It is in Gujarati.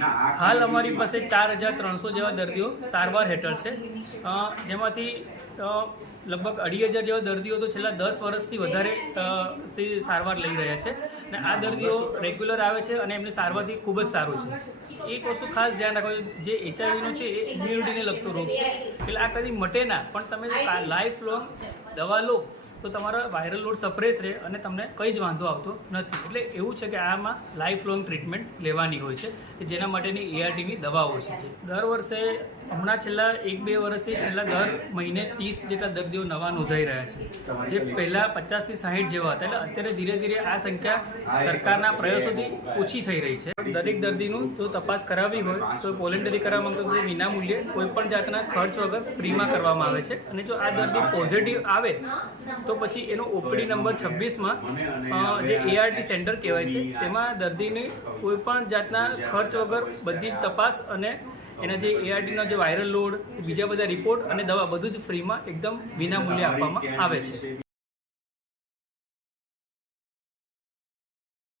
હાલ અમારી પાસે 4300 જેવા દર્દીઓ સારવાર હેઠળ છે, જેમાંથી લગભગ 2500 જેવા દર્દીઓ તો છેલ્લા 10 વર્ષથી વધારે સારવાર લઈ રહ્યા છે અને આ દર્દીઓ રેગ્યુલર આવે છે અને એમની સારવારથી ખૂબ જ સારું છે. એક વસ્તુ ખાસ ધ્યાન રાખો, જે HIV છે એ ઇમ્યુનિટીને લગતો રોગ છે, એટલે આ કદી મટે ના, પણ તમે લાઈફ લોંગ દવા લો તો તમારા વાયરલ લોડ સપ્રેસ રહે અને તમને કંઈ જ વાંધો આવતો નથી. એટલે એવું છે કે આમાં લાઈફ લોંગ ટ્રીટમેન્ટ લેવાની હોય છે કે જેના માટેની ARTની દવાઓ છે. દર વર્ષે હમણાં છેલ્લા 1-2 વર્ષથી છેલ્લા દર મહિને 30 જેટલા દર્દીઓ નવા નોંધાઈ રહ્યા છે, જે પહેલાં 50 થી 60 જેવા હતા. એટલે અત્યારે ધીરે ધીરે આ સંખ્યા સરકારના પ્રયાસોથી ઓછી થઈ રહી છે. દરેક દર્દીનું જો તપાસ કરાવવી હોય તો વોલેન્ટરી કરાવવા માંગતો તો વિના મૂલ્યે કોઈપણ જાતના ખર્ચ વગર ફ્રીમાં કરવામાં આવે છે. અને જો આ દર્દી પોઝિટિવ આવે તો પછી એનો OPD નંબર 26માં જે ART સેન્ટર કહેવાય છે તેમાં દર્દીને કોઈપણ જાતના ખર્ચ વગર બધી જ તપાસ અને એના જે ARTનો જે વાયરલ લોડ, બીજા બધા રિપોર્ટ અને દવા બધું જ ફ્રીમાં એકદમ વિના મૂલ્યે આપવામાં આવે છે.